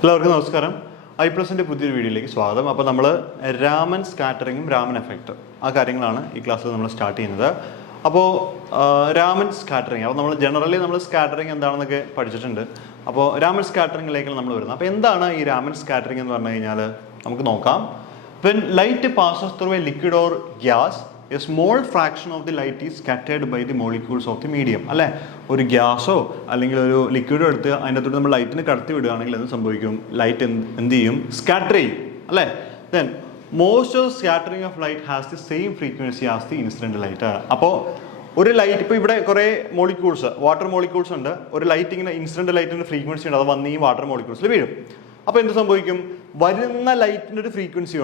എല്ലാവർക്കും നമസ്കാരം. ഐപ്ലസിൻ്റെ പുതിയൊരു വീഡിയോയിലേക്ക് സ്വാഗതം. അപ്പോൾ നമ്മൾ രാമൻ സ്കാറ്ററിങ്ങും രാമൻ എഫക്റ്റ് ആ കാര്യങ്ങളാണ് ഈ ക്ലാസ്സിൽ നമ്മൾ സ്റ്റാർട്ട് ചെയ്യുന്നത്. അപ്പോൾ രാമൻ സ്കാറ്ററിങ്, അപ്പോൾ നമ്മൾ ജനറലി നമ്മൾ സ്കാറ്ററിങ് എന്താണെന്നൊക്കെ പഠിച്ചിട്ടുണ്ട്. അപ്പോൾ രാമൻ സ്കാറ്ററിങ്ങിലേക്കാണ് നമ്മൾ വരുന്നത്. അപ്പോൾ എന്താണ് ഈ രാമൻ സ്കാറ്ററിങ് എന്ന് പറഞ്ഞു കഴിഞ്ഞാൽ നമുക്ക് നോക്കാം. When light passes through a liquid or gas, a small fraction of the light is scattered by the molecules of the medium. അല്ലേ, ഒരു ഗ്യാസോ അല്ലെങ്കിൽ ഒരു ലിക്വിഡോ എടുത്ത് അതിനകത്തോട്ട് നമ്മൾ ലൈറ്റിന് കടത്തി വിടുകയാണെങ്കിൽ എന്ത് സംഭവിക്കും? ലൈറ്റ് എന്ത് ചെയ്യും? സ്കാറ്റർ ചെയ്യും അല്ലേ. Then most of scattering of light has the same frequency as the incident light. അപ്പോൾ ഒരു ലൈറ്റ്, ഇപ്പോൾ ഇവിടെ കുറേ മോളിക്യൂൾസ്, വാട്ടർ മോളിക്യൂൾസ് ഉണ്ട്. ഒരു ലൈറ്റ് ഇങ്ങനെ ഇൻസിഡന്റ് ലൈറ്റിൻ്റെ ഫ്രീക്വൻസി ഉണ്ട്, അത് വന്ന് ഈ വാട്ടർ മോളിക്യൂൾസിൽ വീഴും. അപ്പോൾ എന്ത് സംഭവിക്കും? വരുന്ന ലൈറ്റിൻ്റെ ഒരു ഫ്രീക്വൻസി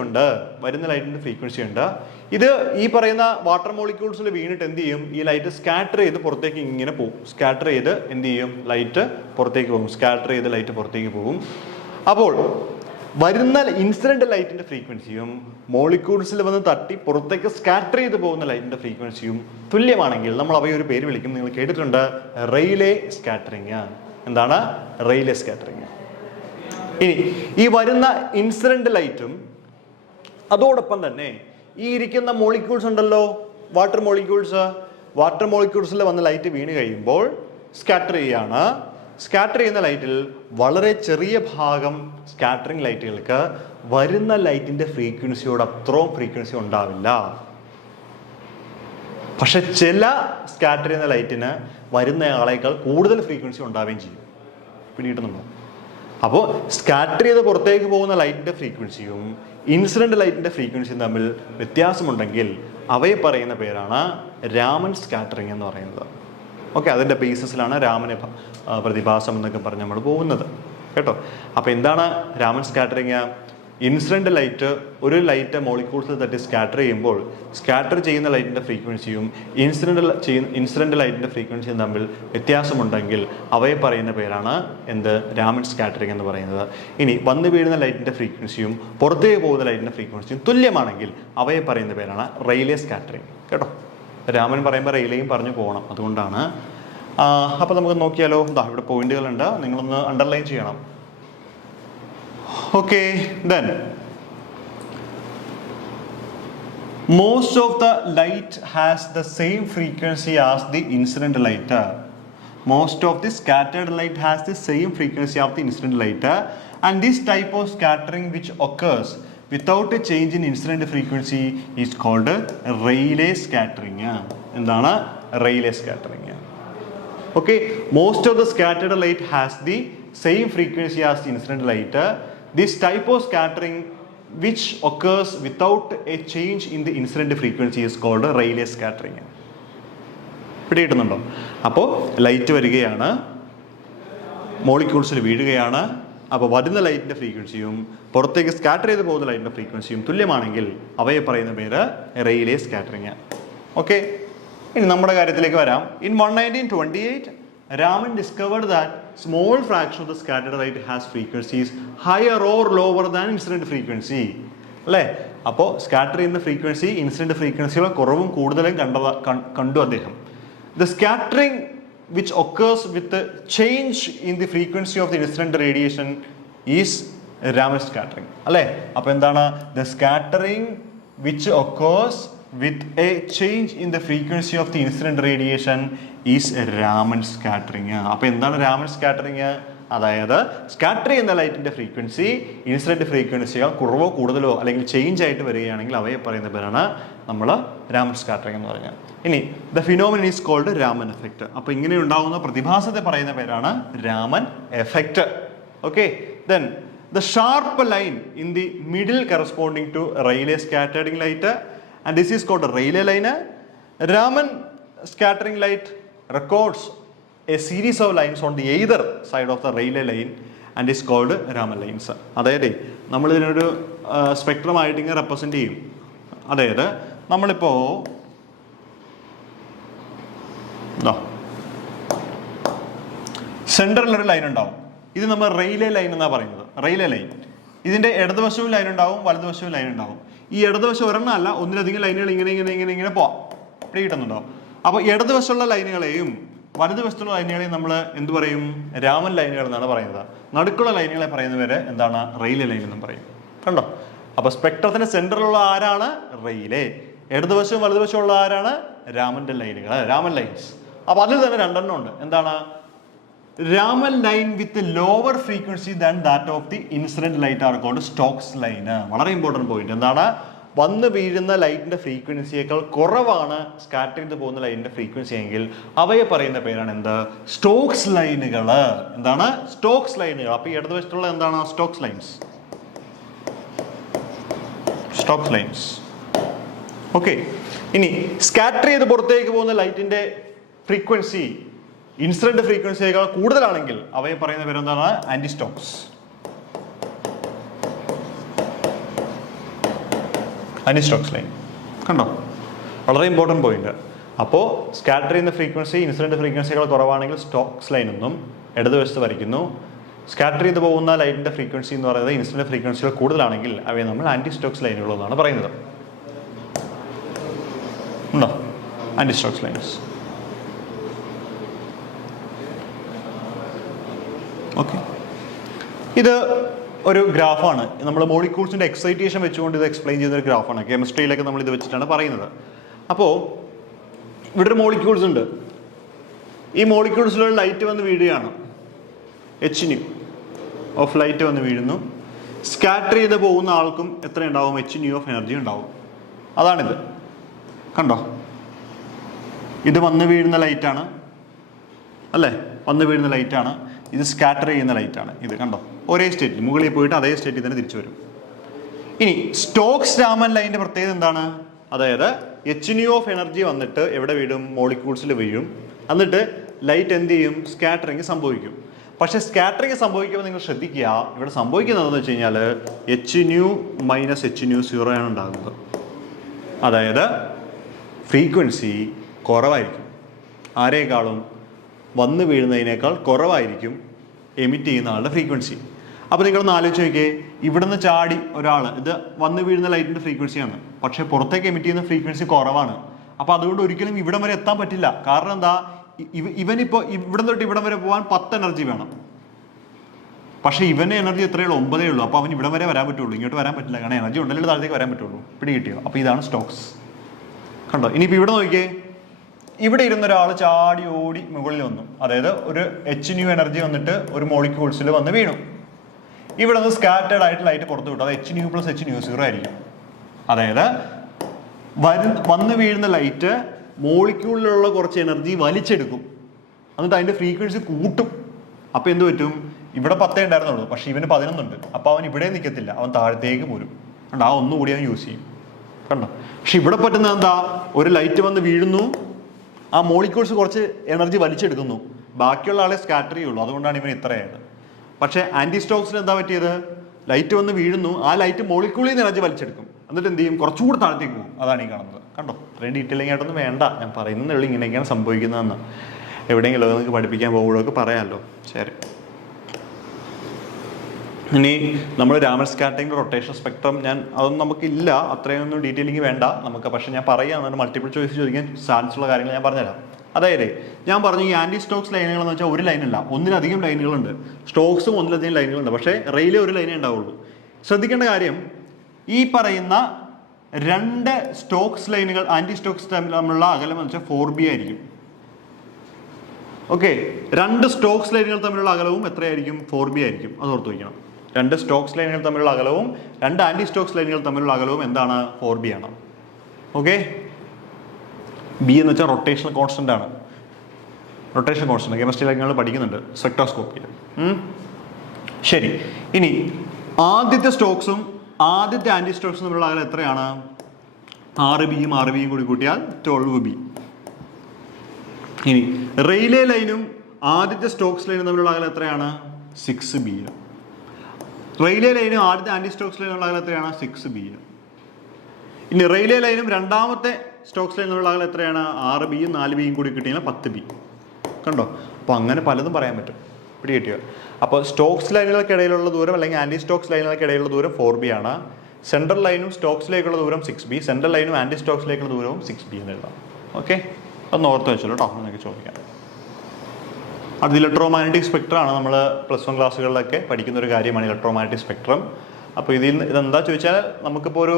ഉണ്ട്. ഇത് ഈ പറയുന്ന വാട്ടർ മോളിക്യൂൾസിൽ വീണിട്ട് എന്ത് ചെയ്യും? ഈ ലൈറ്റ് സ്കാറ്റർ ചെയ്ത് പുറത്തേക്ക് ഇങ്ങനെ പോകും. സ്കാറ്റർ ചെയ്ത് എന്ത് ചെയ്യും? ലൈറ്റ് പുറത്തേക്ക് പോകും. അപ്പോൾ വരുന്ന ഇൻസിഡന്റ് ലൈറ്റിന്റെ ഫ്രീക്വൻസിയും മോളിക്യൂൾസിൽ വന്ന് തട്ടി പുറത്തേക്ക് സ്കാറ്റർ ചെയ്ത് പോകുന്ന ലൈറ്റിന്റെ ഫ്രീക്വൻസിയും തുല്യമാണെങ്കിൽ നമ്മൾ അവയെ ഒരു പേര് വിളിക്കും. നിങ്ങൾ കേട്ടിട്ടുണ്ട്, റെയിലേ സ്കാറ്ററിങ്. എന്താണ് റെയിലേ സ്കാറ്ററിങ്? ഇനി ഈ വരുന്ന ഇൻസിഡന്റ് ലൈറ്റും അതോടൊപ്പം തന്നെ ഈ ഇരിക്കുന്ന മോളിക്യൂൾസ് ഉണ്ടല്ലോ, വാട്ടർ മോളിക്യൂൾസിൽ വന്ന് ലൈറ്റ് വീണ് കഴിയുമ്പോൾ സ്കാറ്റർ ചെയ്യുന്ന ലൈറ്റിൽ വളരെ ചെറിയ ഭാഗം സ്കാറ്ററിങ് ലൈറ്റുകൾക്ക് വരുന്ന ലൈറ്റിന്റെ ഫ്രീക്വൻസിയോട് അത്രയും ഫ്രീക്വൻസി ഉണ്ടാവില്ല. പക്ഷെ ചില സ്കാറ്റർ ചെയ്യുന്ന ലൈറ്റിന് വരുന്ന ആളേക്കാൾ കൂടുതൽ ഫ്രീക്വൻസി ഉണ്ടാവുകയും ചെയ്യും. പിടികിട്ടുന്നുണ്ടോ? അപ്പോൾ സ്കാറ്റർ ചെയ്ത് പുറത്തേക്ക് പോകുന്ന ലൈറ്റിന്റെ ഫ്രീക്വൻസിയും ഇൻസിഡന്റ് ലൈറ്റിന്റെ ഫ്രീക്വൻസിയും തമ്മിൽ വ്യത്യാസമുണ്ടെങ്കിൽ അവയെ പറയുന്ന പേരാണ് രാമൻ സ്കാറ്ററിങ് എന്ന് പറയുന്നത്. ഓക്കെ, അതിൻ്റെ ബേസിസിലാണ് രാമൻ പ്രതിഭാസം എന്നൊക്കെ പറഞ്ഞ് നമ്മൾ പോകുന്നത് കേട്ടോ. അപ്പോൾ എന്താണ് രാമൻ സ്കാറ്ററിങ്? ഇൻസിഡന്റ് ലൈറ്റ്, ഒരു ലൈറ്റ് മോളിക്യൂൾസിൽ തട്ടി സ്കാറ്റർ ചെയ്യുമ്പോൾ സ്കാറ്റർ ചെയ്യുന്ന ലൈറ്റിൻ്റെ ഫ്രീക്വൻസിയും ഇൻസിഡന്റ് ലൈറ്റിൻ്റെ ഫ്രീക്വൻസിയും തമ്മിൽ വ്യത്യാസമുണ്ടെങ്കിൽ അവയെ പറയുന്ന പേരാണ് എന്ത്? രാമൻ സ്കാറ്ററിങ് എന്ന് പറയുന്നത്. ഇനി വന്നു വീഴുന്ന ലൈറ്റിൻ്റെ ഫ്രീക്വൻസിയും പുറത്തേക്ക് പോകുന്ന ലൈറ്റിൻ്റെ ഫ്രീക്വൻസിയും തുല്യമാണെങ്കിൽ അവയെ പറയുന്ന പേരാണ് റെയിലേ സ്കാറ്ററിങ് കേട്ടോ. രാമൻ പറയുമ്പോൾ റെയിലേയും പറഞ്ഞു പോകണം, അതുകൊണ്ടാണ്. അപ്പോൾ നമുക്ക് നോക്കിയാലോ. ഇവിടെ പോയിന്റുകളുണ്ട്, നിങ്ങളൊന്ന് അണ്ടർലൈൻ ചെയ്യണം. Okay, then most of the light has the same frequency as the incident light. Most of the scattered light has the same frequency of the incident light, and this type of scattering which occurs without a change in incident frequency is called Rayleigh scattering. എന്താണ് Rayleigh scattering? Okay, most of the scattered light has the same frequency as the incident light. This type of scattering which occurs without a change in the incident frequency is called Rayleigh scattering. പിടികിട്ടുന്നുണ്ടോ? അപ്പോൾ light വരികയാണ്, മോളിക്യൂൾസിൽ വീഴുകയാണ്. അപ്പോൾ വരുന്ന ലൈറ്റിൻ്റെ ഫ്രീക്വൻസിയും പുറത്തേക്ക് scatter ചെയ്ത് പോകുന്ന ലൈറ്റിൻ്റെ ഫ്രീക്വൻസിയും തുല്യമാണെങ്കിൽ അവയെ പറയുന്ന പേര് റെയിലേ സ്കാറ്ററിങ്. ഓക്കെ, ഇനി നമ്മുടെ കാര്യത്തിലേക്ക് വരാം. In 1928 Raman discovered that small fraction of the scattered light has frequencies higher or lower than incident frequency. അല്ലേ? അപ്പോൾ സ്കാറ്റർ ചെയ്യുന്ന ഫ്രീക്വൻസി ഇൻസിഡന്റ് ഫ്രീക്വൻസിയുടെ കുറവും കൂടുതലും കണ്ടു അദ്ദേഹം. The scattering which occurs with the change in the frequency of the incident radiation is Raman scattering. അല്ലേ? അപ്പോൾ എന്താണ്? The scattering which occurs with a change in the frequency of the incident radiation is Raman scattering. അപ്പോൾ എന്താണ് Raman scattering? അതായത് scatter ചെയ്യുന്ന ലൈറ്റിന്റെ frequency incident ഫ്രീക്വൻസിയോ കുറവോ കൂടുതലോ അല്ലെങ്കിൽ ചേഞ്ച് ആയിട്ട് വരികയാണെങ്കിൽ അവയെ പറയുന്ന പേരാണ് നമ്മൾ രാമൻ സ്കാറ്ററിങ് എന്ന് പറഞ്ഞാൽ. ഇനി the phenomenon is called Raman effect. അപ്പോൾ ഇങ്ങനെ ഉണ്ടാകുന്ന പ്രതിഭാസത്തെ പറയുന്ന പേരാണ് Raman effect. Okay, then the sharp line in the middle corresponding to Rayleigh scattering light, and this is called Rayleigh line. Raman scattering light records a series of lines on the either side of the Rayleigh line and is called Raman lines. അതായത് നമ്മൾ ഇതിനൊരു spectrum ആയിട്ട് ഇങ്ങനെ represent ചെയ്യും. അതായത് നമ്മളിപ്പോൾ സെൻറ്ററിലൊരു line ഉണ്ടാവും. ഇത് നമ്മൾ റെയിലേ ലൈൻ എന്നാണ് പറയുന്നത്. റെയിലേ ലൈൻ, ഇതിൻ്റെ ഇടതുവശവും ലൈൻ ഉണ്ടാവും, വലതുവശവും ലൈൻ ഉണ്ടാവും. ഈ ഇടതുവശം ഒരെണ്ണമല്ല, ഒന്നിലധികം ലൈനുകൾ ഇങ്ങനെ പോവാം. ഇവിടെ കിട്ടുന്നുണ്ടോ? അപ്പോൾ ഇടതുവശമുള്ള ലൈനുകളെയും വലതുവശത്തുള്ള ലൈനുകളെ നമ്മൾ എന്ത് പറയും? രാമൻ ലൈനുകൾ എന്നാണ് പറയുന്നത്. നടുക്കുള്ള ലൈനുകളെ പറയുന്ന പേര് എന്താണ്? റെയിലേ ലൈൻ എന്നും പറയും. കണ്ടോ? അപ്പൊ സ്പെക്ട്രത്തിന്റെ സെന്ററിലുള്ള ആരാണ്? റെയിലേ. ഇടതുവശവും വലതുവശവും ഉള്ള ആരാണ്? രാമന്റെ ലൈനുകൾ, രാമൻ ലൈൻസ്. അപ്പൊ അതിൽ തന്നെ രണ്ടെണ്ണം ഉണ്ട്. എന്താണ്? Raman line with lower frequency than that of the incident light are called Stokes line. വളരെ ഇമ്പോർട്ടന്റ് പോയിന്റ്. എന്താണ്? വന്ന് വീഴുന്ന ലൈറ്റിന്റെ ഫ്രീക്വൻസിയേക്കാൾ കുറവാണ് സ്കാറ്റർ ചെയ്ത് പോകുന്ന ലൈറ്റിന്റെ ഫ്രീക്വൻസി എങ്കിൽ അവയെ പറയുന്ന പേരാണ് എന്ത്? സ്റ്റോക്സ് ലൈനുകൾ. എന്താണ്? സ്റ്റോക്സ് ലൈനുകൾ. അപ്പൊ ഈ ഇടതുവശത്തുള്ള എന്താണ്? Stokes lines. Stokes lines. Okay. ഇനി സ്കാറ്റർ ചെയ്ത് പുറത്തേക്ക് പോകുന്ന ലൈറ്റിന്റെ ഫ്രീക്വൻസി ഇൻസിഡന്റ് ഫ്രീക്വൻസിയേക്കാൾ കൂടുതലാണെങ്കിൽ അവയെ പറയുന്ന പേരെന്താണ്? Anti Stokes. Anti Stokes line. കണ്ടോ? വളരെ ഇമ്പോർട്ടൻറ്റ് പോയിന്റ്. അപ്പോൾ സ്കാറ്റർ ചെയ്യുന്ന ഫ്രീക്വൻസി ഇൻസിഡന്റ് ഫ്രീക്വൻസികൾ കുറവാണെങ്കിൽ സ്റ്റോക്സ് ലൈൻ എന്നും ഇടതുവശത്ത് വരയ്ക്കുന്നു. സ്കാറ്റർ ചെയ്ത് പോകുന്ന ലൈറ്റിന്റെ ഫ്രീക്വൻസി എന്ന് പറയുന്നത് ഇൻസിഡന്റ് ഫ്രീക്വൻസികൾ കൂടുതലാണെങ്കിൽ അവയെ നമ്മൾ ആന്റി സ്റ്റോക്സ് ലൈനുകൾ എന്നാണ് പറയുന്നത്. ഉണ്ടോ? Anti Stokes lines. ഓക്കെ. ഇത് ഒരു ഗ്രാഫാണ്. നമ്മൾ മോളിക്യൂൾസിന്റെ എക്സൈറ്റേഷൻ വെച്ചുകൊണ്ട് ഇത് എക്സ്പ്ലെയിൻ ചെയ്യുന്ന ഒരു ഗ്രാഫാണ്. കെമിസ്ട്രിയിലൊക്കെ നമ്മൾ ഇത് വെച്ചിട്ടാണ് പറയുന്നത്. അപ്പോൾ ഇവിടെ ഒരു മോളിക്യൂൾസ് ഉണ്ട്. ഈ മോളിക്യൂൾസിലുള്ള ലൈറ്റ് വന്ന് വീഴുകയാണ്. Hν ഓഫ് ലൈറ്റ് വന്ന് വീഴുന്നു. സ്കാറ്റർ ചെയ്ത് പോകുന്ന ആൾക്കും എത്ര ഉണ്ടാവും? Hν ഓഫ് എനർജി ഉണ്ടാവും. അതാണിത്. കണ്ടോ? ഇത് വന്ന് വീഴുന്ന ലൈറ്റാണ് അല്ലേ? വന്ന് വീഴുന്ന ലൈറ്റാണ്. ഇത് സ്കാറ്റർ ചെയ്യുന്ന ലൈറ്റാണ്. ഇത് കണ്ടോ? ഒരേ സ്റ്റേറ്റിൽ മുകളിൽ പോയിട്ട് അതേ സ്റ്റേറ്റിൽ തന്നെ തിരിച്ചു വരും. ഇനി സ്റ്റോക്സ് രാമൻ ലൈനിന്റെ പ്രത്യേകത എന്താണ്? അതായത് Hν ഓഫ് എനർജി വന്നിട്ട് എവിടെ വീഴും? മോളിക്യൂൾസിൽ വീഴും. എന്നിട്ട് ലൈറ്റ് എന്ത് ചെയ്യും? സ്കാറ്ററിങ് സംഭവിക്കും. പക്ഷെ സ്കാറ്ററിങ് സംഭവിക്കുമ്പോൾ നിങ്ങൾ ശ്രദ്ധിക്കുക, ഇവിടെ സംഭവിക്കുന്നതെന്ന് വെച്ച് കഴിഞ്ഞാൽ Hν മൈനസ് Hν 0 ആണ് ഉണ്ടാകുന്നത്. അതായത് ഫ്രീക്വൻസി കുറവായിരിക്കും. ആരേക്കാളും? വന്ന് വീഴുന്നതിനേക്കാൾ കുറവായിരിക്കും എമിറ്റ് ചെയ്യുന്ന ആളുടെ ഫ്രീക്വൻസി. അപ്പോൾ നിങ്ങളൊന്ന് ആലോചിച്ച് നോക്കിയേ, ഇവിടുന്ന് ചാടി ഒരാൾ, ഇത് വന്ന് വീഴുന്ന ലൈറ്റിൻ്റെ ഫ്രീക്വൻസിയാണ്, പക്ഷേ പുറത്തേക്ക് എമിറ്റ് ചെയ്യുന്ന ഫ്രീക്വൻസി കുറവാണ്. അപ്പോൾ അതുകൊണ്ട് ഒരിക്കലും ഇവിടം വരെ എത്താൻ പറ്റില്ല. കാരണം എന്താ? ഇവനിപ്പോൾ ഇവിടെ തൊട്ട് ഇവിടം വരെ പോകാൻ 10 എനർജി വേണം. പക്ഷേ ഇവൻ്റെ എനർജി എത്രയേ ഉള്ളൂ? 9 ഉള്ളൂ. അപ്പോൾ അവൻ ഇവിടം വരെ വരാൻ പറ്റുള്ളൂ, ഇങ്ങോട്ട് വരാൻ പറ്റില്ല. കാരണം എനർജി ഉണ്ടല്ലോ താഴത്തേക്ക് വരാൻ പറ്റുള്ളൂ. പിടി കിട്ടിയോ? അപ്പോൾ ഇതാണ് സ്റ്റോക്സ്. കണ്ടോ? ഇനിയിപ്പോൾ ഇവിടെ നോക്കിയേ, ഇവിടെ ഇരുന്ന ഒരാൾ ചാടി ഓടി മുകളിൽ വന്നു. അതായത് ഒരു Hν എനർജി വന്നിട്ട് ഒരു മോളിക്യൂൾസിൽ വന്ന് വീണു. ഇവിടെ നിന്ന് സ്കാറ്റേഡ് ആയിട്ട് ലൈറ്റ് പുറത്ത് വിട്ടു. അത് Hν പ്ലസ് Hν 0 ആയിരിക്കും. അതായത് വന്ന് വീഴുന്ന ലൈറ്റ് മോളിക്യൂളിലുള്ള കുറച്ച് എനർജി വലിച്ചെടുക്കും. എന്നിട്ട് അതിൻ്റെ ഫ്രീക്വൻസി കൂട്ടും. അപ്പോൾ എന്ത് പറ്റും? ഇവിടെ 10 ഉണ്ടായിരുന്നുള്ളൂ, പക്ഷേ ഇവന് 11 ഉണ്ട്. അപ്പോൾ അവൻ ഇവിടെ നിൽക്കത്തില്ല, അവൻ താഴത്തേക്ക് പോരും. കണ്ടോ? ആ ഒന്നുകൂടി അവൻ യൂസ് ചെയ്യും. കണ്ടോ? പക്ഷെ ഇവിടെ പറ്റുന്നത് എന്താ? ഒരു ലൈറ്റ് വന്ന് വീഴുന്നു, ആ മോളിക്യൂൾസ് കുറച്ച് എനർജി വലിച്ചെടുക്കുന്നു, ബാക്കിയുള്ള ആളെ സ്കാറ്റർ ചെയ്യുള്ളൂ. അതുകൊണ്ടാണ് ഇവൻ ഇത്രയായത്. പക്ഷേ ആന്റി സ്റ്റോക്സിന് എന്താ പറ്റിയത്? ലൈറ്റ് വന്ന് വീഴുന്നു, ആ ലൈറ്റ് മോളിക്യൂളിൽ നിന്ന് എനർജി വലിച്ചെടുക്കും. എന്നിട്ട് എന്ത് ചെയ്യും? കുറച്ചുകൂടി താഴത്തേക്ക് പോകും. അതാണ് ഈ കാണുന്നത്. കണ്ടോ? അത്രയും ഡീറ്റെയിലിംഗ് ആയിട്ടൊന്നും വേണ്ട, ഞാൻ പറയുന്നതേ ഇങ്ങനെയൊക്കെയാണ് സംഭവിക്കുന്നതെന്ന്. എവിടെയെങ്കിലും നിങ്ങൾക്ക് പഠിപ്പിക്കാൻ പോകുമ്പോഴൊക്കെ പറയാമല്ലോ. ശരി. ഇനി നമ്മൾ രാമൻ സ്കാറ്ററിംഗ് റൊട്ടേഷൻ സ്പെക്ട്രം അതൊന്നും നമുക്കില്ല, അത്രയൊന്നും ഡീറ്റെയിലിംഗ് വേണ്ട നമുക്ക്. പക്ഷേ ഞാൻ പറയുകയാണ്, മൾട്ടിപ്പിൾ ചോയ്സ് ചോദിക്കാൻ ചാൻസ് ഉള്ള കാര്യങ്ങൾ ഞാൻ പറഞ്ഞുതരാം. അതായത് ഞാൻ പറഞ്ഞു, ഈ ആന്റി സ്റ്റോക്സ് ലൈനുകൾ എന്ന് വെച്ചാൽ ഒരു ലൈനല്ല, ഒന്നിലധികം ലൈനുകളുണ്ട്. സ്റ്റോക്സും ഒന്നിലധികം ലൈനുകളുണ്ട്, പക്ഷേ റെയിലേ ഒരു ലൈനേ ഉണ്ടാവുള്ളൂ. ശ്രദ്ധിക്കേണ്ട കാര്യം, ഈ പറയുന്ന 2 സ്റ്റോക്സ് ലൈനുകൾ ആന്റി സ്റ്റോക്സ് തമ്മിലുള്ള അകലം എന്ന് വെച്ചാൽ 4b ആയിരിക്കും. ഓക്കെ. 2 സ്റ്റോക്സ് ലൈനുകൾ തമ്മിലുള്ള അകലവും എത്രയായിരിക്കും? 4b ആയിരിക്കും. അത് ഓർത്ത് വയ്ക്കണം. 2 സ്റ്റോക്സ് ലൈനുകൾ തമ്മിലുള്ള അകലവും 2 ആന്റി സ്റ്റോക്സ് ലൈനുകൾ തമ്മിലുള്ള അകലവും എന്താണ്? 4b ആണ്. ഓക്കെ. ബി എന്ന് വെച്ചാൽ റൊട്ടേഷണൽ കോൺസ്റ്റന്റ് ആണ്. റൊട്ടേഷൻ കോൺസ്റ്റന്റ് കെമിസ്ട്രിയിലൊക്കെ നിങ്ങൾ പഠിക്കുന്നുണ്ട്, സ്പെക്ട്രോസ്കോപ്പിയിൽ. ശരി. ഇനി ആദ്യത്തെ സ്റ്റോക്സും ആദ്യത്തെ ആന്റി സ്റ്റോക്സും തമ്മിലുള്ള അകലം എത്രയാണ്? 6bയും 6bയും കൂടി കൂട്ടിയാൽ 12b. ഇനി റെയിലേ ലൈനും ആദ്യത്തെ സ്റ്റോക്സ് ലൈനും തമ്മിലുള്ള അകലം എത്രയാണ്? 6b. റെയിലേ ലൈനും ആദ്യത്തെ ആന്റി സ്റ്റോക്സ് ലൈനുള്ള അകലം എത്രയാണ്? 6b. ഇനി റെയിലേ ലൈനും രണ്ടാമത്തെ സ്റ്റോക്സ് ലൈൻ തമ്മിലുള്ള അകലം എത്രയാണ്? 6bയും 4bയും കൂടി കിട്ടിയാൽ 10b. കണ്ടോ? അപ്പോൾ അങ്ങനെ പലതും പറയാൻ പറ്റും. പിടി കിട്ടിയോ? അപ്പോൾ സ്റ്റോക്സ് ലൈനുകൾക്കിടയിലുള്ള ദൂരം അല്ലെങ്കിൽ ആന്റി സ്റ്റോക്സ് ലൈനുകൾക്കിടയിലുള്ള ദൂരം 4b ആണ്. സെൻട്രൽ ലൈനും സ്റ്റോക്സിലേക്കുള്ള ദൂരം 6b. സെൻട്രൽ ലൈനും ആന്റി സ്റ്റോക്സിലേക്കുള്ള ദൂരവും 6b എന്ന് എഴുതാം. ഓക്കെ. ഒന്ന് ഓർത്ത് വെച്ചല്ലോ കേട്ടോ, എന്നൊക്കെ ചോദിക്കാം. അത് ഇലക്ട്രോമാഗ്നറ്റിക് സ്പെക്ട്രം ആണ്. നമ്മൾ +1 ക്ലാസ്സുകളിലൊക്കെ പഠിക്കുന്ന ഒരു കാര്യമാണ് ഇലക്ട്രോമാഗ്നറ്റിക് സ്പെക്ട്രം. അപ്പോൾ ഇതെന്താ ചോദിച്ചാൽ, നമുക്കിപ്പോൾ ഒരു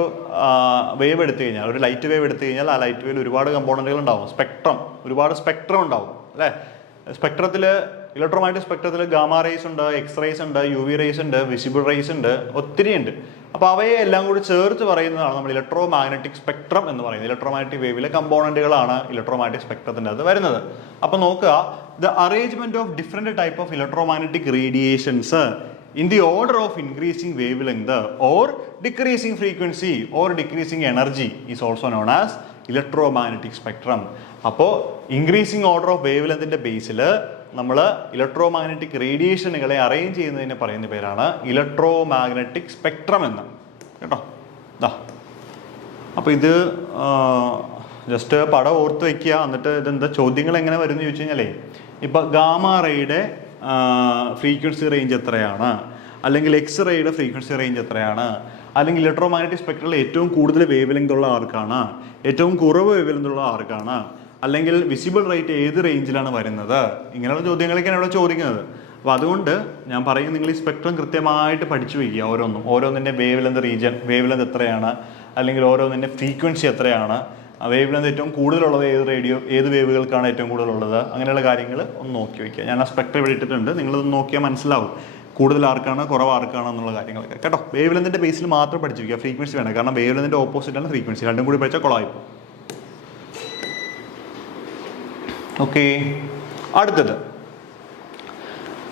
വേവ് എടുത്തു കഴിഞ്ഞാൽ, ഒരു ലൈറ്റ് വേവ് എടുത്തു കഴിഞ്ഞാൽ ആ ലൈറ്റ് വേവിൽ ഒരുപാട് കമ്പോണൻറ്റുകൾ ഉണ്ടാവും. ഒരുപാട് സ്പെക്ട്രം ഉണ്ടാവും അല്ലേ. സ്പെക്ട്രത്തിൽ, ഇലക്ട്രോമാഗ്നറ്റിക് സ്പെക്ട്രത്തിൽ ഗാമാ റേസ് ഉണ്ട്, എക്സ് റേസ് ഉണ്ട്, UV റേസ് ഉണ്ട്, വിസിബിൾ റേസ് ഉണ്ട്, ഒത്തിരി ഉണ്ട്. അപ്പോൾ അവയെ എല്ലാം കൂടി ചേർത്ത് പറയുന്നതാണ് നമ്മൾ ഇലക്ട്രോമാഗ്നറ്റിക് സ്പെക്ട്രം എന്ന് പറയുന്നത്. ഇലക്ട്രോമാഗ്നറ്റിക് വേവിലെ കമ്പോണൻറ്റുകളാണ് ഇലക്ട്രോമാഗ്നറ്റിക് സ്പെക്ട്രത്തിൻ്റെ അത് വരുന്നത്. അപ്പോൾ നോക്കുക, the arrangement of different type of electromagnetic radiations in the order of increasing wavelength or decreasing frequency or decreasing energy is also known as electromagnetic spectrum. അപ്പോൾ ഇൻക്രീസിങ് ഓർഡർ ഓഫ് വേവ് ലെങ്തിൻ്റെ ബേസിൽ നമ്മൾ electromagnetic റേഡിയേഷനുകളെ arrange ചെയ്യുന്നതിനെ പറയുന്ന പേരാണ് electromagnetic spectrum എന്ന്. കേട്ടോ, അപ്പോൾ ഇത് just പടം ഓർത്ത് വയ്ക്കുക. എന്നിട്ട് ഇതെന്താ ചോദ്യങ്ങൾ എങ്ങനെ വരും എന്ന് ചോദിച്ചു കഴിഞ്ഞാലേ, ഇപ്പം ഗാമാ റേയുടെ ഫ്രീക്വൻസി റേഞ്ച് എത്രയാണ്, അല്ലെങ്കിൽ എക്സ് റേയുടെ ഫ്രീക്വൻസി റേഞ്ച് എത്രയാണ്, അല്ലെങ്കിൽ ഇലക്ട്രോമാഗ്നറ്റിക് സ്പെക്ട്രൽ ഏറ്റവും കൂടുതൽ വേവ് ലെങ്ത് ഉള്ള ആർക്കാണ്, ഏറ്റവും കുറവ് വേവ് ലെങ്ത് ഉള്ള ആർക്കാണ്, അല്ലെങ്കിൽ വിസിബിൾ റേറ്റ് ഏത് റേഞ്ചിലാണ് വരുന്നത്, ഇങ്ങനെയുള്ള ചോദ്യങ്ങളൊക്കെയാണ് ഇവിടെ ചോദിക്കുന്നത്. അപ്പോൾ അതുകൊണ്ട് ഞാൻ പറയും, നിങ്ങൾ ഈ സ്പെക്ട്രം കൃത്യമായിട്ട് പഠിച്ചു വയ്ക്കുക. ഓരോന്നിൻ്റെ വേവ് ലെങ്ത് എത്രയാണ്, അല്ലെങ്കിൽ ഓരോന്നിൻ്റെ ഫ്രീക്വൻസി എത്രയാണ്, വേവ് ലെങ്ത് ഏറ്റവും കൂടുതലുള്ളത് ഏത് വേവുകൾക്കാണ് ഏറ്റവും കൂടുതലുള്ളത്, അങ്ങനെയുള്ള കാര്യങ്ങൾ ഒന്ന് നോക്കി വയ്ക്കുക. ഞാൻ ആ സ്പെക്ട്രം ഇവിടെ ഇട്ടിട്ടുണ്ട്, നിങ്ങളത് നോക്കിയാൽ മനസ്സിലാവും കൂടുതൽ ആർക്കാണ് കുറവ് ആർക്കാണ് എന്നുള്ള കാര്യങ്ങളൊക്കെ. കേട്ടോ, വേവ് ലെങ്തിൻ്റെ ബേസിൽ മാത്രം പഠിച്ചു വയ്ക്കുക, ഫ്രീക്വൻസി വേണം. കാരണം വേവ് ലെങ്തിൻ്റെ ഓപ്പോസിറ്റാണ് ഫ്രീക്വൻസി, രണ്ടും കൂടി പഠിച്ചാൽ കുളമായിപ്പോൾ. ഓക്കെ, അടുത്തത്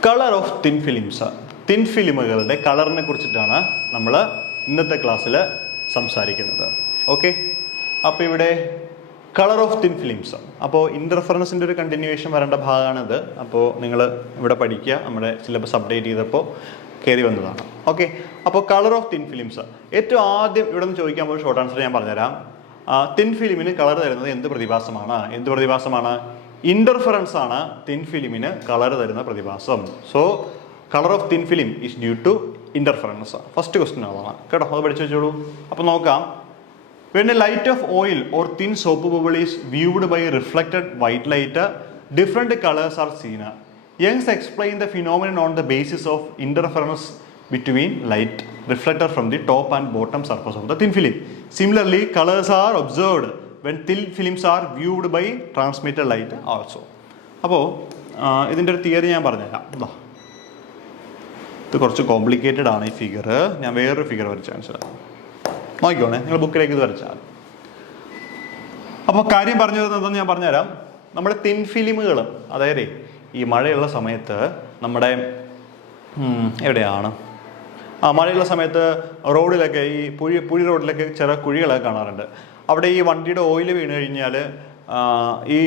colour of thin films. Thin ഫിലിമുകളുടെ കളറിനെ കുറിച്ചിട്ടാണ് നമ്മൾ ഇന്നത്തെ ക്ലാസ്സിൽ സംസാരിക്കുന്നത്. ഓക്കെ, അപ്പോൾ ഇവിടെ കളർ ഓഫ് തിൻ ഫിലിംസ്. അപ്പോൾ ഇൻ്റർഫറൻസിൻ്റെ ഒരു കണ്ടിന്യൂവേഷൻ വരേണ്ട ഭാഗമാണിത്. അപ്പോൾ നിങ്ങൾ ഇവിടെ പഠിക്കുക, നമ്മുടെ സിലബസ് അപ്ഡേറ്റ് ചെയ്തപ്പോൾ കയറി വന്നതാണ്. ഓക്കെ, അപ്പോൾ കളർ ഓഫ് തിൻ ഫിലിംസ്. ഏറ്റവും ആദ്യം ഇവിടെ നിന്ന് ചോദിക്കാൻ പോകുന്ന ഷോർട്ട് ആൻസർ ഞാൻ പറഞ്ഞുതരാം. തിൻ ഫിലിമിന് കളർ തരുന്നത് എന്ത് പ്രതിഭാസമാണ്? ഇൻ്റർഫറൻസ് ആണ് തിൻ ഫിലിമിന് കളർ തരുന്ന പ്രതിഭാസം. So colour of thin film is due to interference. First question അതാണ് കേട്ടോ, അത് പഠിച്ചു വെച്ചോളൂ. അപ്പോൾ നോക്കാം. When a light of oil or thin soap bubble is viewed by reflected white light, different colors are seen. Young's explained the phenomenon on the basis of interference between light reflected from the top and bottom surface of the thin film. Similarly, colors are observed when thin films are viewed by transmitted light also. അപ്പോൾ ഇതിൻ്റെ ഒരു theory ഞാൻ പറഞ്ഞുതരാം. ഇത് കുറച്ച് complicated ആണ് ഈ figure. ഞാൻ വേറൊരു ഫിഗർ വരച്ച് മനസ്സിലാക്കാം. നോക്കിക്കോണേ, നിങ്ങൾ ബുക്കിലേക്ക് ഇത് വരച്ചാൽ. അപ്പോൾ കാര്യം പറഞ്ഞു വരുന്നതെന്ന് ഞാൻ പറഞ്ഞുതരാം. നമ്മുടെ തിൻ ഫിലിമുകൾ, അതായത് ഈ മഴയുള്ള സമയത്ത് നമ്മുടെ എവിടെയാണ് മഴയുള്ള സമയത്ത് റോഡിലൊക്കെ ഈ പുഴി റോഡിലൊക്കെ ചെറിയ കുഴികളൊക്കെ കാണാറുണ്ട്. അവിടെ ഈ വണ്ടിയുടെ ഓയിൽ വീണ് കഴിഞ്ഞാൽ ഈ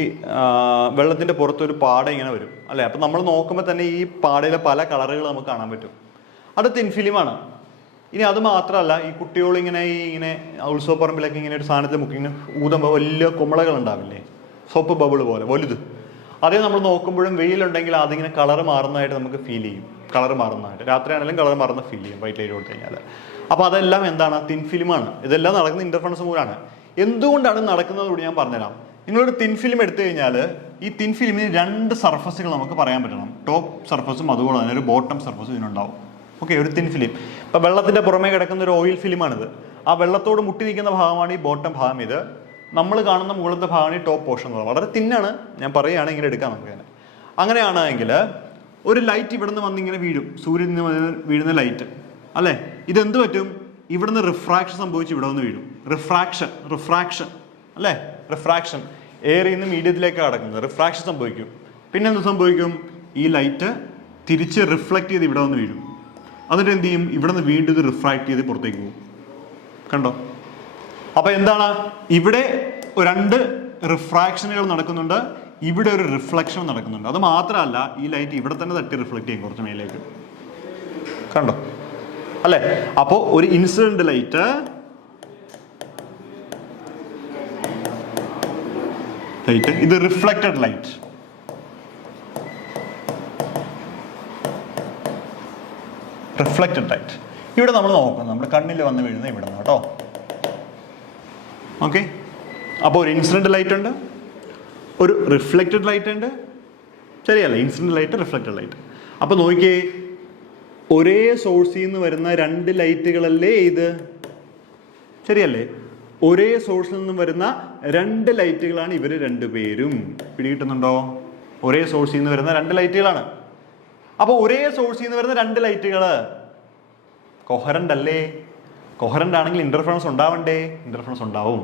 വെള്ളത്തിൻ്റെ പുറത്തൊരു പാട ഇങ്ങനെ വരും അല്ലേ. അപ്പം നമ്മൾ നോക്കുമ്പോൾ തന്നെ ഈ പാടയിലെ പല കളറുകൾ നമുക്ക് കാണാൻ പറ്റും. അത് തിൻ ഫിലിമാണ്. ഇനി അത് മാത്രമല്ല, ഈ കുട്ടികളിങ്ങനെ ഇങ്ങനെ ഉത്സവപ്പറമ്പിലൊക്കെ ഇങ്ങനെ ഒരു സാധനത്തിൽ മുക്കി ഇങ്ങനെ ഊതുമ്പോൾ വലിയ കുമ്പളകൾ ഉണ്ടാവില്ലേ, സോപ്പ് ബബിൾ പോലെ വലുത്. അതേ നമ്മൾ നോക്കുമ്പോഴും വെയിലുണ്ടെങ്കിൽ അതിങ്ങനെ കളർ മാറുന്നതായിട്ട് നമുക്ക് ഫീൽ ചെയ്യും. രാത്രിയാണെങ്കിലും കളർ മാറുന്ന ഫീൽ ചെയ്യും വൈറ്റ് ലൈറ്റ് കൊടുത്തു കഴിഞ്ഞാൽ. അപ്പോൾ അതെല്ലാം എന്താണ്? തിൻ ഫിലിമാണ്. ഇതെല്ലാം നടക്കുന്ന ഇൻ്റർഫറൻസ് മൂലമാണ്. എന്തുകൊണ്ടാണ് നടക്കുന്നത് കൂടി ഞാൻ പറഞ്ഞുതരാം. നിങ്ങളൊരു തിൻ ഫിലിം എടുത്തു കഴിഞ്ഞാൽ ഈ തിൻ ഫിലിമിന് 2 സർഫസുകൾ നമുക്ക് പറയാൻ പറ്റണം. ടോപ്പ് സർഫസും അതുപോലെ തന്നെ ഒരു ബോട്ടം സർഫസും ഇതിനുണ്ടാവും. ഓക്കെ, ഒരു തിൻ ഫിലിം. ഇപ്പം വെള്ളത്തിൻ്റെ പുറമേ കിടക്കുന്ന ഒരു ഓയിൽ ഫിലിമാണിത്. ആ വെള്ളത്തോട് മുട്ടി നിൽക്കുന്ന ഭാഗമാണ് ഈ ബോട്ടം ഭാഗം. ഇത് നമ്മൾ കാണുന്ന മുകളിലത്തെ ഭാഗമാണ് ഈ ടോപ്പ് പോർഷൻ. വളരെ തിന്നാണ്, ഞാൻ പറയുകയാണ്, ഇങ്ങനെ എടുക്കാം നമുക്ക് തന്നെ. അങ്ങനെയാണെങ്കിൽ ഒരു ലൈറ്റ് ഇവിടെ നിന്ന് വന്നിങ്ങനെ വീഴും, സൂര്യനിൽ നിന്ന് വീഴുന്ന ലൈറ്റ് അല്ലേ. ഇതെന്ത് പറ്റും? ഇവിടുന്ന് റിഫ്രാക്ഷൻ സംഭവിച്ച് ഇവിടെ വന്ന് വീഴും. റിഫ്രാക്ഷൻ അല്ലേ, റിഫ്രാക്ഷൻ. എയറിൽ നിന്ന് മീഡിയത്തിലേക്ക് കടക്കുന്നത് റിഫ്രാക്ഷൻ സംഭവിക്കും. പിന്നെ എന്ത് സംഭവിക്കും? ഈ ലൈറ്റ് തിരിച്ച് റിഫ്ലക്റ്റ് ചെയ്ത് ഇവിടെ വന്ന് വീഴും. എന്നിട്ട് എന്ത് ചെയ്യും? ഇവിടെ നിന്ന് വീണ്ടും ഇത് റിഫ്രാക്ട് ചെയ്ത് പുറത്തേക്ക് പോകും. കണ്ടോ? അപ്പോൾ എന്താണ്? ഇവിടെ 2 റിഫ്രാക്ഷനുകൾ നടക്കുന്നുണ്ട്, ഇവിടെ ഒരു റിഫ്ലക്ഷൻ നടക്കുന്നുണ്ട്. അത് മാത്രമല്ല, ഈ ലൈറ്റ് ഇവിടെ തന്നെ തട്ടി റിഫ്ലക്ട് ചെയ്യും കുറച്ച് മേലേക്ക്. കണ്ടോ അല്ലേ? അപ്പോൾ ഒരു ഇൻസിഡന്റ് ലൈറ്റ് ഇത് റിഫ്ലക്റ്റഡ് ലൈറ്റ്. റിഫ്ലക്റ്റഡ് ലൈറ്റ് ഇവിടെ നമ്മൾ നോക്കുന്നത് നമ്മുടെ കണ്ണിൽ വന്ന് വീഴുന്ന ഇവിടെ നിന്ന് കേട്ടോ. ഓക്കെ, അപ്പോൾ ഒരു ഇൻസിഡന്റ് ലൈറ്റ് ഉണ്ട്, ഒരു റിഫ്ലക്റ്റഡ് ലൈറ്റ് ഉണ്ട്, ശരിയല്ലേ? Incident light, reflected light. അപ്പോൾ നോക്കിയേ, ഒരേ സോഴ്സിൽ നിന്ന് വരുന്ന രണ്ട് ലൈറ്റുകളല്ലേ ഇത്? ശരിയല്ലേ? ഒരേ സോഴ്സിൽ നിന്നും വരുന്ന രണ്ട് ലൈറ്റുകളാണ് ഇവർ രണ്ടുപേരും. പിടികിട്ടുന്നുണ്ടോ? ഒരേ സോഴ്സിൽ നിന്ന് വരുന്ന രണ്ട് ലൈറ്റുകളാണ്. അപ്പോൾ ഒരേ സോഴ്സിൽ നിന്ന് വരുന്ന രണ്ട് ലൈറ്റുകൾ കൊഹറന്റ് അല്ലേ? കൊഹറന്റ് ആണെങ്കിൽ ഇന്റർഫറൻസ് ഉണ്ടാവണ്ടേ? ഇന്റർഫറൻസ് ഉണ്ടാവും.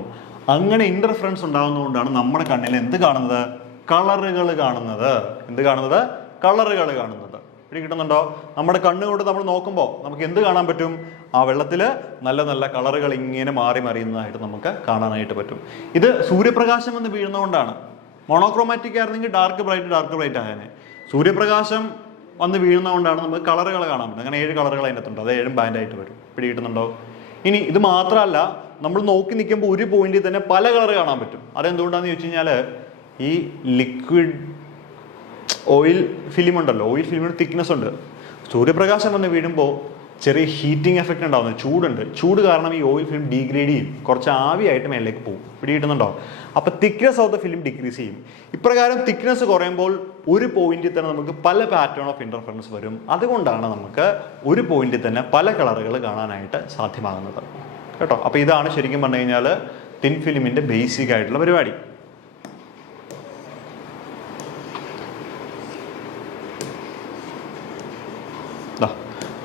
അങ്ങനെ ഇന്റർഫറൻസ് ഉണ്ടാവുന്നതുകൊണ്ടാണ് നമ്മുടെ കണ്ണിൽ എന്ത് കാണുന്നത്? കളറുകൾ കാണുന്നത്. എന്ത് കാണുന്നത്? കളറുകൾ കാണുന്നത്. പിടികിട്ടുന്നുണ്ടോ? നമ്മുടെ കണ്ണുകൊണ്ട് നമ്മൾ നോക്കുമ്പോൾ നമുക്ക് എന്ത് കാണാൻ പറ്റും? ആ വെള്ളത്തിൽ നല്ല നല്ല കളറുകൾ ഇങ്ങനെ മാറി മറിയുന്നതായിട്ട് നമുക്ക് കാണാനായിട്ട് പറ്റും. ഇത് സൂര്യപ്രകാശം വന്ന് വീഴുന്നതുകൊണ്ടാണ്. മോണോക്രോമാറ്റിക് ആയിരുന്നെങ്കിൽ ഡാർക്ക് ബ്രൈറ്റ് ആയേനെ. സൂര്യപ്രകാശം വന്ന് വീഴുന്നതുകൊണ്ടാണ് നമുക്ക് കളറുകൾ കാണാൻ പറ്റും. അങ്ങനെ 7 കളറുകൾ അതിനകത്തുണ്ട്. അത് 7 ബാൻഡായിട്ട് വരും. പിടികിട്ടുന്നുണ്ടോ? ഇനി ഇത് മാത്രമല്ല, നമ്മൾ നോക്കി നിൽക്കുമ്പോൾ ഒരു പോയിന്റിൽ തന്നെ പല കളർ കാണാൻ പറ്റും. അതെന്തുകൊണ്ടാണെന്ന് ചോദിച്ചു കഴിഞ്ഞാൽ, ഈ ലിക്വിഡ് ഓയിൽ ഫിലിം ഉണ്ടല്ലോ, ഓയിൽ ഫിലിമിന് തിക്നെസ് ഉണ്ട്. സൂര്യപ്രകാശം വന്ന് വീഴുമ്പോൾ ചെറിയ ഹീറ്റിംഗ് എഫക്റ്റ് ഉണ്ടാവുന്നത്. ചൂടുണ്ട്. ചൂട് കാരണം ഈ ഓയിൽ ഫിലിം ഡീഗ്രേഡ് ചെയ്യും. കുറച്ച് ആവിയായിട്ട് മേലേക്ക് പോകും. പിടികിട്ടുന്നുണ്ടോ? അപ്പോൾ thickness of the film decrease ചെയ്യും. ഇപ്രകാരം തിക്നെസ് കുറയുമ്പോൾ ഒരു പോയിന്റിൽ തന്നെ നമുക്ക് പല പാറ്റേൺ ഓഫ് ഇന്റർഫറൻസ് വരും. അതുകൊണ്ടാണ് നമുക്ക് ഒരു പോയിന്റിൽ തന്നെ പല കളറുകൾ കാണാനായിട്ട് സാധ്യമാകുന്നത്. കേട്ടോ? അപ്പോൾ ഇതാണ് ശരിക്കും പറഞ്ഞു കഴിഞ്ഞാൽ തിൻ ഫിലിമിൻ്റെ ബേസിക് ആയിട്ടുള്ള പരിപാടി.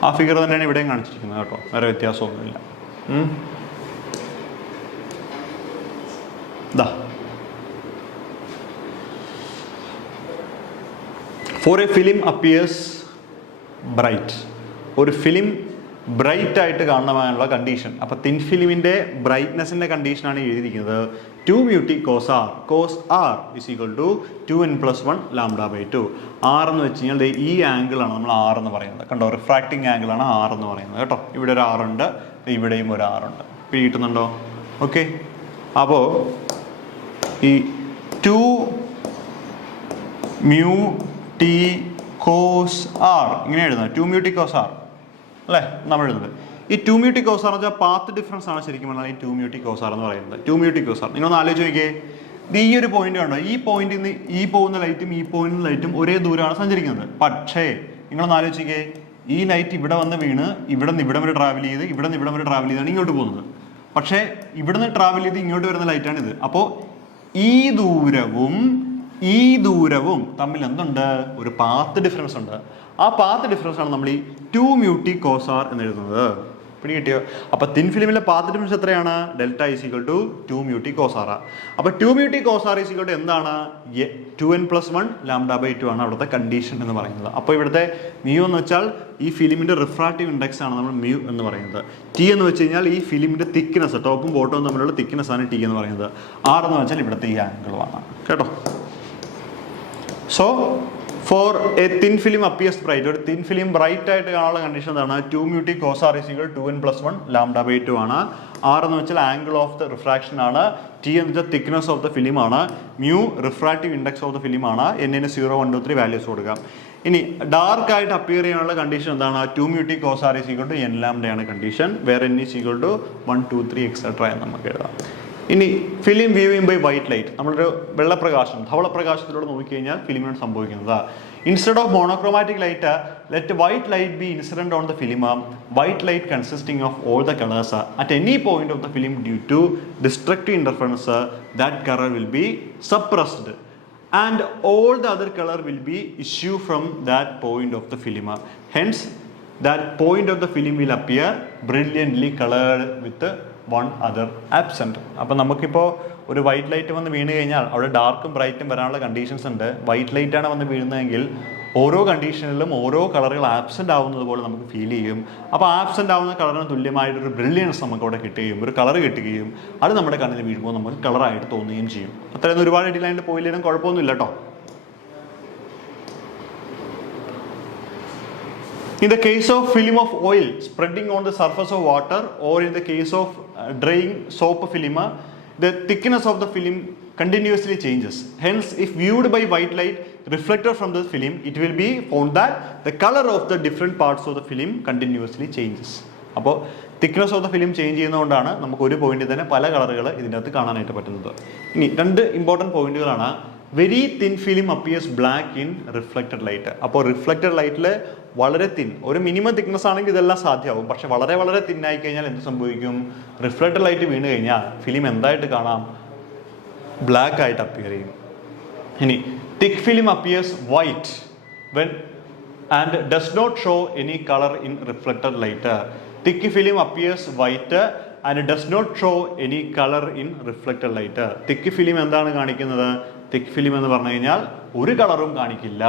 ആ ഫിഗർ തന്നെയാണ് ഇവിടെയും കാണിച്ചിരിക്കുന്നത് കേട്ടോ. വേറെ വ്യത്യാസമൊന്നുമില്ല. For a film appears bright. ഒരു ഫിലിം ബ്രൈറ്റ് ആയിട്ട് കാണുവാനുള്ള കണ്ടീഷൻ. അപ്പോൾ തിൻ ഫിലിമിൻ്റെ ബ്രൈറ്റ്നെസ്സിൻ്റെ കണ്ടീഷനാണ് എഴുതിയിരിക്കുന്നത് 2 μt cos r. cos r is equal to 2n+1 λ/2. r എന്ന് വെച്ച് കഴിഞ്ഞാൽ ഈ ആംഗിളാണ് നമ്മൾ r എന്ന് പറയുന്നത്. കണ്ടോ? റിഫ്രാക്റ്റിംഗ് ആംഗിളാണ് r എന്ന് പറയുന്നത് കേട്ടോ. ഇവിടെ ഒരു r ഉണ്ട്, ഇവിടെയും ഒരു r ഉണ്ട്. കിട്ടുന്നുണ്ടോ? ഓക്കെ. അപ്പോൾ ഈ 2 μt cos r ഇങ്ങനെ എഴുതുന്നത്. 2 μt cos r അല്ലേ നമ്മൾ എഴുതുന്നത്. ഈ 2 μt cos r എന്ന് വെച്ചാൽ പാത്ത് ഡിഫറൻസ് ആണ് ശരിക്കും പറഞ്ഞാൽ ഈ 2 μt cos r എന്ന് പറയുന്നത്. 2 μt cos r നിങ്ങളൊന്ന് ആലോചിച്ച് നോക്കിയേ. ഈ ഒരു പോയിന്റ് കണ്ടോ? ഈ പോയിന്റിൽ നിന്ന് ഈ പോകുന്ന ലൈറ്റും ഈ പോകുന്ന ലൈറ്റും ഒരേ ദൂരമാണ് സഞ്ചരിക്കുന്നത്. പക്ഷേ നിങ്ങളൊന്ന് ആലോചിക്കേ, ഈ ലൈറ്റ് ഇവിടെ വന്ന് വീണ് ഇവിടെ നിന്ന് ഇവിടം വരെ ട്രാവൽ ചെയ്ത് ഇവിടെ നിന്ന് ഇവിടം വരെ ട്രാവൽ ചെയ്താണ് ഇങ്ങോട്ട് പോകുന്നത്. പക്ഷേ ഇവിടെ നിന്ന് ട്രാവൽ ചെയ്ത് ഇങ്ങോട്ട് വരുന്ന ലൈറ്റാണ് ഇത്. അപ്പോൾ ഈ ദൂരവും തമ്മിൽ എന്തുണ്ട്? ഒരു പാത്ത് ഡിഫറൻസ് ഉണ്ട്. ആ പാത്ത് ഡിഫറൻസ് ആണ് നമ്മൾ ഈ 2 μt cos r എന്ന് എഴുതുന്നത്. പിടികിട്ടിയോ? അപ്പോൾ തിൻ ഫിലിമിലെ പാത്ത് ഡിഫറൻസ് എത്രയാണ്? Delta is equal to 2 μt cos r. അപ്പോൾ 2 μt cos r is equal to എന്താണ്? 2n+1 λ/2 ആണ് അവിടുത്തെ കണ്ടീഷൻ എന്ന് പറയുന്നത്. അപ്പോൾ ഇവിടുത്തെ മ്യൂ എന്ന് വെച്ചാൽ ഈ ഫിലിമിൻ്റെ റിഫ്രാക്റ്റീവ് ഇൻഡെക്സ് ആണ് നമ്മൾ മ്യൂ എന്ന് പറയുന്നത്. ടി എന്ന് വെച്ച് കഴിഞ്ഞാൽ ഈ ഫിലിമിൻ്റെ തിക്നെസ്, ടോപ്പും ബോട്ടവും തമ്മിലുള്ള തിക്നെസ് ആണ് ടി എന്ന് പറയുന്നത്. r എന്ന് വെച്ചാൽ ഇവിടുത്തെ ഈ ആംഗിളുമാണ്. കേട്ടോ? So for a thin film appears bright, ഒരു തിൻ ഫിലിം ബ്രൈറ്റ് ആയിട്ട് കാണാനുള്ള കണ്ടീഷൻ എന്താണ്? 2 μt cos r is equal 2n+1 λ/2 ആണ്. r എന്ന് വെച്ചാൽ ആംഗിൾ ഓഫ് ദ റിഫ്രാക്ഷൻ ആണ്. ടി എന്ന് വെച്ചാൽ തിക്നെസ് ഓഫ് ദ ഫിലിം ആണ്. Mu refractive index of the film ആണ്. n-ന് 0, 1, 2, 3 വാല്യൂസ് കൊടുക്കാം. ഇനി ഡാർക്ക് ആയിട്ട് അപ്പിയർ ചെയ്യാനുള്ള കണ്ടീഷൻ എന്താണ്? 2 μt cos r is equal to n λ ആണ് കണ്ടീഷൻ. വേറെ n is equal to 1, 2, 3 etcetera എന്ന് നമുക്ക് എഴുതാം. ഇനി film viewing by white light, നമ്മളൊരു വെള്ളപ്രകാശം, ധവളപ്രകാശത്തിലൂടെ നോക്കിക്കഴിഞ്ഞാൽ ഫിലിമിനാണ് സംഭവിക്കുന്നത്. Instead of monochromatic light, let white light be incident on the film. White light consisting of all the colours at any point of the film due to destructive interference, that colour will be suppressed and all the other color will be issue from that point of the film. Hence that point of the film will appear brilliantly colored with one other absent. അപ്പോൾ നമുക്കിപ്പോൾ ഒരു white light വന്ന് വീണ് കഴിഞ്ഞാൽ അവിടെ ഡാർക്കും ബ്രൈറ്റും വരാനുള്ള conditions ഉണ്ട്. White light ആണ് വന്ന് വീഴുന്നതെങ്കിൽ ഓരോ കണ്ടീഷനിലും ഓരോ കളറുകൾ ആബ്സെൻ്റ് ആവുന്നത് പോലെ നമുക്ക് ഫീൽ ചെയ്യും. അപ്പോൾ ആബ്സെൻ്റ് ആവുന്ന കളറിന് തുല്യമായിട്ടൊരു ബ്രില്യൻസ് നമുക്ക് അവിടെ കിട്ടുകയും ഒരു കളർ കിട്ടുകയും അത് നമ്മുടെ കണ്ണിൽ വീഴുമ്പോൾ നമുക്ക് കളറായിട്ട് തോന്നുകയും ചെയ്യും. അത്രയൊന്നും ഒരുപാട് ഡീലായിട്ട് പോയില്ലേലും കുഴപ്പമൊന്നുമില്ല കേട്ടോ. In the case of film of oil spreading on the surface of water, or in the case of drying soap film, the thickness of the film continuously changes. Hence, if viewed by white light reflected from the film, it will be found that the color of the different parts of the film continuously changes. അപ്പോൾ thickness of the film change ചെയ്യുന്നതുകൊണ്ടാണ് നമുക്ക് ഒരു പോയിന്റിൽ തന്നെ പല കളറുകൾ ഇതിൻ്റെ അകത്ത് കാണാനായിട്ട് പറ്റുന്നത്. ഇനി രണ്ട് ഇമ്പോർട്ടൻറ്റ് പോയിന്റുകളാണ്. Very thin film appears black in reflected light. അപ്പോൾ റിഫ്ലക്റ്റഡ് ലൈറ്റിൽ വളരെ തിൻ, ഒരു മിനിമം തിക്നെസ് ആണെങ്കിൽ ഇതെല്ലാം സാധ്യമാവും. പക്ഷെ വളരെ വളരെ തിൻ ആയി കഴിഞ്ഞാൽ എന്ത് സംഭവിക്കും? റിഫ്ലക്റ്റഡ് ലൈറ്റ് വീണ് കഴിഞ്ഞാൽ ഫിലിം എന്തായിട്ട് കാണാം? ബ്ലാക്ക് ആയിട്ട് അപ്പിയർ ചെയ്യും. ഇനി thick film appears white when and does not show any colour in reflected light. Thick film appears white and does not show any colour in reflected light. Thick film എന്താണ് കാണിക്കുന്നത്? Thick film എന്ന് പറഞ്ഞു കഴിഞ്ഞാൽ ഒരു കളറും കാണിക്കില്ല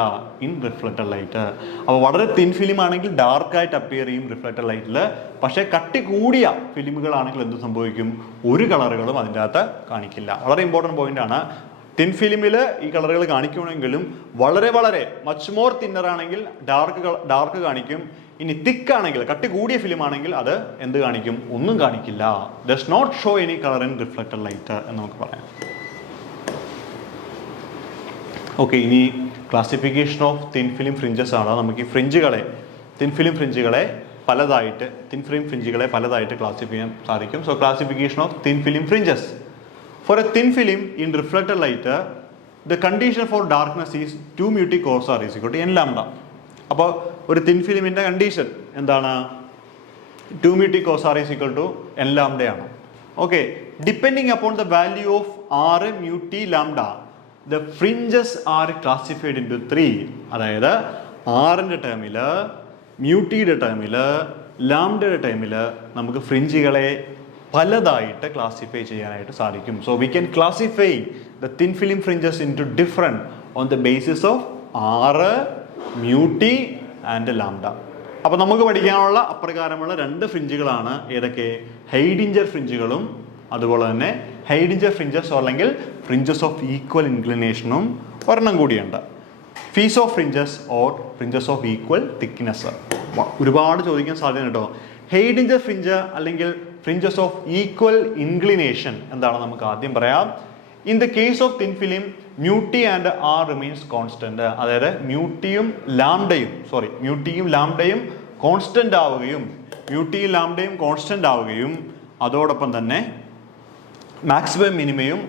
in reflected light. അപ്പോൾ വളരെ തിൻ ഫിലിം ആണെങ്കിൽ ഡാർക്കായിട്ട് അപ്പിയർ ചെയ്യും റിഫ്ലക്റ്റഡ് ലൈറ്റിൽ. പക്ഷേ കട്ടി കൂടിയ ഫിലിമുകളാണെങ്കിൽ എന്ത് സംഭവിക്കും? ഒരു കളറുകളും അതിൻ്റെ അകത്ത് കാണിക്കില്ല. വളരെ ഇമ്പോർട്ടൻറ്റ് പോയിന്റ് ആണ്. തിൻ ഫിലിമിൽ ഈ കളറുകൾ കാണിക്കണമെങ്കിലും വളരെ വളരെ മച്ച് മോർ തിന്നർ ആണെങ്കിൽ ഡാർക്ക് കാണിക്കും. ഇനി തിക്ക് ആണെങ്കിൽ, കട്ടി കൂടിയ ഫിലിം ആണെങ്കിൽ അത് എന്ത് കാണിക്കും? ഒന്നും കാണിക്കില്ല. Does not show any colour in reflected light എന്ന് നമുക്ക് പറയാം. ഓക്കെ, ഇനി classification of thin film fringes ആണ്. നമുക്ക് ഈ ഫ്രിഞ്ചുകളെ, തിൻ ഫിലിം ഫ്രിഞ്ചുകളെ പലതായിട്ട് ക്ലാസിഫൈ ചെയ്യാൻ സാധിക്കും. So classification of thin film fringes. For a thin film in reflected light, the condition for darkness is 2 mu t cos r is equal to n lambda. അപ്പോൾ ഒരു തിൻ ഫിലിമിൻ്റെ കണ്ടീഷൻ എന്താണ്? 2 mu t cos r is equal to n lambda ആണ്. Okay, depending upon the value of r mu t lambda, the fringes are classified into 3. അതായത് ആറിൻ്റെ ടേമിൽ, മ്യൂട്ടിയുടെ ടേമിൽ, ലാംഡയുടെ ടേമിൽ നമുക്ക് ഫ്രിഞ്ചുകളെ പലതായിട്ട് ക്ലാസിഫൈ ചെയ്യാനായിട്ട് സാധിക്കും. So we can classify the thin film fringes into different on the basis of r, mu t and lambda. അപ്പോൾ നമുക്ക് പഠിക്കാനുള്ള അപ്രകാരമുള്ള 2 ഫ്രിഞ്ചുകളാണ് ഏതൊക്കെ? ഹൈഡിഞ്ചർ ഫ്രിഞ്ചുകളും അതുപോലെ തന്നെ ഹൈഡിഞ്ചർ ഫ്രിഞ്ചസ് അല്ലെങ്കിൽ ഫ്രിഞ്ചസ് ഓഫ് ഈക്വൽ ഇൻക്ലിനേഷനും ഒരെണ്ണം കൂടിയുണ്ട്, Fizeau of fringes or fringes of equal thickness. ഒരുപാട് ചോദിക്കാൻ സാധ്യത കേട്ടോ. ഹൈഡിഞ്ചർ ഫ്രിഞ്ച് അല്ലെങ്കിൽ ഫ്രിഞ്ചസ് ഓഫ് ഈക്വൽ ഇൻക്ലിനേഷൻ എന്താണ് നമുക്ക് ആദ്യം പറയാം. In the case of thin film, mu t and r remains constant. അതായത് മ്യൂട്ടിയും ലാംഡയും കോൺസ്റ്റന്റ് ആവുകയും അതോടൊപ്പം തന്നെ മാക്സിമം മിനിമയും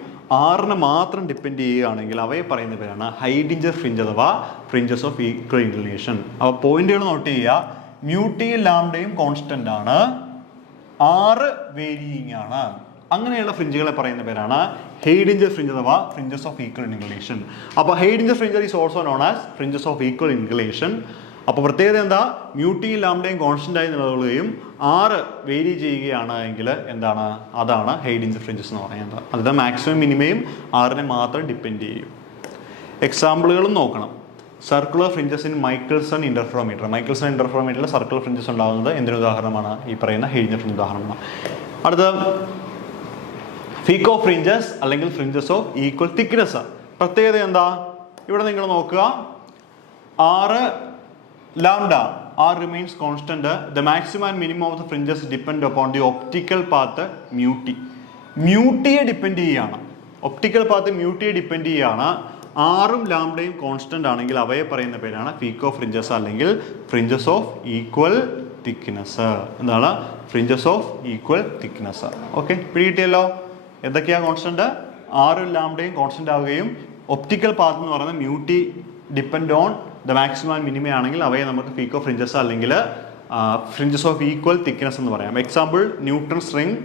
ആറിന് മാത്രം ഡിപ്പെൻഡ് ചെയ്യുകയാണെങ്കിൽ അവയെ പറയുന്ന പേരാണ് ഹൈഡിഞ്ചർ ഫ്രിഞ്ച് അഥവാ ഫ്രിഞ്ചസ് ഓഫ് ഈക്വൽ ഇൻക്ലിനേഷൻ. അപ്പോൾ പോയിന്റുകൾ നോട്ട് ചെയ്യുക. മ്യൂട്ടിയും ലാംഡയും കോൺസ്റ്റന്റ് ആണ്, 6 വേരിയിങ് ആണ്. അങ്ങനെയുള്ള ഫ്രിഞ്ചുകളെ പറയുന്ന പേരാണ് ഹൈഡിഞ്ചർ ഫ്രിഞ്ച് അഥവാ ഫ്രിഞ്ചസ് ഓഫ് ഈക്വൽ ഇൻക്ലിനേഷൻ. അപ്പോൾ Haidinger fringe is also known as fringes of equal inclination. അപ്പോൾ പ്രത്യേകത എന്താ? മ്യൂട്ടിയും ലാംഡയും കോൺസ്റ്റന്റ് ആയി നിലകൊള്ളുകയും 6 വേരി ചെയ്യുകയാണ് എങ്കിൽ എന്താണ്? അതാണ് ഹൈഡിഞ്ചർ ഫ്രിഞ്ചസ് എന്ന് പറയുന്നത്. അതിന്റെ മാക്സിമം മിനിമയും 6നെ മാത്രം ഡിപ്പെൻഡ് ചെയ്യും. എക്സാമ്പിളുകളും നോക്കണം. സർക്കുലർ ഫ്രിഞ്ചസ് ഇൻ മൈക്കിൾസൺ ഇന്റർഫെറോമീറ്ററിൽ സർക്കുലർ ഫ്രിഞ്ചസ് ഉണ്ടാകുന്നത് എന്തിനു ഉദാഹരണമാണ്? ഈ പറയുന്ന ഹൈഡിഞ്ചർ ഫ്രിഞ്ച് ഉദാഹരണമാണ്. അടുത്ത ഫീക്കോ ഫ്രിഞ്ചസ് അല്ലെങ്കിൽ ഫ്രിഞ്ചസ് ഓഫ് ഈക്വൽ തിക്നെസ്. പ്രത്യേകത എന്താ? ഇവിടെ നിങ്ങൾ നോക്കുക, 6 lambda, r remains constant. The maximum and minimum of the fringes depend upon the optical path mu t. മ്യൂട്ടിയെ ഡിപ്പെൻഡ് ചെയ്യുകയാണ്. ഒപ്റ്റിക്കൽ പാത്ത് മ്യൂട്ടിയെ ഡിപ്പെൻഡ് ചെയ്യുകയാണ്. 6ഉം ലാംഡയും കോൺസ്റ്റന്റ് ആണെങ്കിൽ അവയെ പറയുന്ന പേരാണ് ഫീക്കോ ഫ്രിഞ്ചസ് അല്ലെങ്കിൽ ഫ്രിഞ്ചസ് ഓഫ് ഈക്വൽ തിക്നെസ്. എന്താണ്? Fringes of equal thickness. Okay, പിടികിട്ടിയല്ലോ. എന്തൊക്കെയാണ് കോൺസ്റ്റന്റ്? 6ഉം ലാംഡയും കോൺസ്റ്റന്റ് ആവുകയും ഒപ്റ്റിക്കൽ പാത്ത് എന്ന് പറയുന്നത് mu t depend on the maximum and minimum ആണെങ്കിൽ അവയെ നമുക്ക് ഫീക്കോ ഫ്രിഞ്ചസ് അല്ലെങ്കിൽ ഫ്രിഞ്ചസ് ഓഫ് ഈക്വൽ തിക്നെസ് എന്ന് പറയാം. എക്സാമ്പിൾ ന്യൂട്രൺസ് റിംഗ്,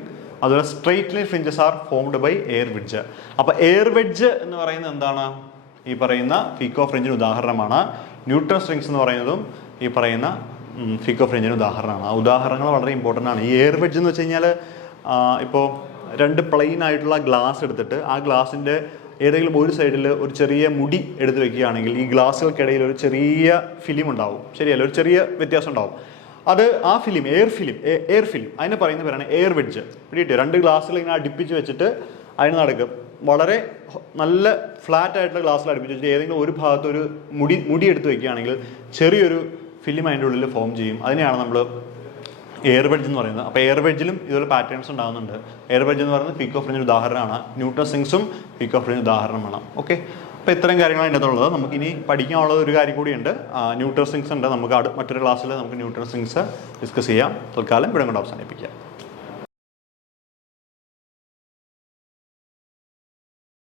അതുപോലെ straight line fringes R formed by air wedge. അപ്പോൾ എയർ വെഡ്ജ് എന്ന് പറയുന്നത് എന്താണ്? ഈ പറയുന്ന ഫീക്കോ ഫ്രിഞ്ചിന് ഉദാഹരണമാണ്. ന്യൂട്രൺസ് റിംഗ്സ് എന്ന് പറയുന്നതും ഈ പറയുന്ന ഫീക്കോ ഫ്രിഞ്ചിന് ഉദാഹരണമാണ്. ആ ഉദാഹരണങ്ങൾ വളരെ ഇമ്പോർട്ടൻ്റ് ആണ്. ഈ എയർ വെഡ്ജ് എന്ന് വെച്ച് കഴിഞ്ഞാൽ ഇപ്പോൾ 2 പ്ലെയിൻ ആയിട്ടുള്ള ഗ്ലാസ് എടുത്തിട്ട് ആ ഗ്ലാസിൻ്റെ ഏതെങ്കിലും ഒരു സൈഡിൽ ഒരു ചെറിയ മുടി എടുത്ത് വെക്കുകയാണെങ്കിൽ ഈ ഗ്ലാസുകൾക്കിടയിൽ ഒരു ചെറിയ ഫിലിം ഉണ്ടാവും. ശരിയല്ല, ഒരു ചെറിയ വ്യത്യാസം ഉണ്ടാവും. അത് ആ ഫിലിം എയർ ഫിലിം അതിനെ പറയുന്ന പേരാണ് എയർ വെഡ്ജ്. പിടികിട്ടിയോ? 2 ഗ്ലാസ്സുകൾ ഇങ്ങനെ അടുപ്പിച്ച് വെച്ചിട്ട് അതിന് നടക്കും വളരെ നല്ല ഫ്ലാറ്റ് ആയിട്ടുള്ള ഗ്ലാസ്സിൽ അടുപ്പിച്ച് വെച്ചിട്ട് ഏതെങ്കിലും ഒരു ഭാഗത്ത് ഒരു മുടി എടുത്ത് വെക്കുകയാണെങ്കിൽ ചെറിയൊരു ഫിലിം അതിൻ്റെ ഉള്ളിൽ ഫോം ചെയ്യും. അതിനെയാണ് നമ്മൾ എയർ വെഡ്ജ് എന്ന് പറയുന്നത്. അപ്പോൾ എയർ വെഡ്ജിലും ഇതുപോലെ പാറ്റേൺസ് ഉണ്ടാകുന്നുണ്ട്. എയർ വെഡ്ജ് എന്ന് പറയുന്നത് ഫീക്കോ ഫ്രിഞ്ചിന് ഉദാഹരണമാണ്. ന്യൂട്രൺസ് റിംഗ്സും ഫീക്കോ ഫ്രിഞ്ചിന് ഉദാഹരണമാണ്. ഓക്കെ, അപ്പോൾ ഇത്രയും കാര്യങ്ങളാണ് അതിൻ്റെ അകത്തുള്ളത്. നമുക്ക് ഇനി പഠിക്കാനുള്ളത് ഒരു കാര്യം കൂടിയുണ്ട്. ന്യൂട്രൺസ് റിംഗ്സ് ഉണ്ട്. നമുക്ക് മറ്റൊരു ക്ലാസ്സിൽ നമുക്ക് ന്യൂട്രൺസ് റിംഗ്സ് ഡിസ്കസ് ചെയ്യാം. തൽക്കാലം ഇവിടെ കൊണ്ട് അവസാനിപ്പിക്കാം.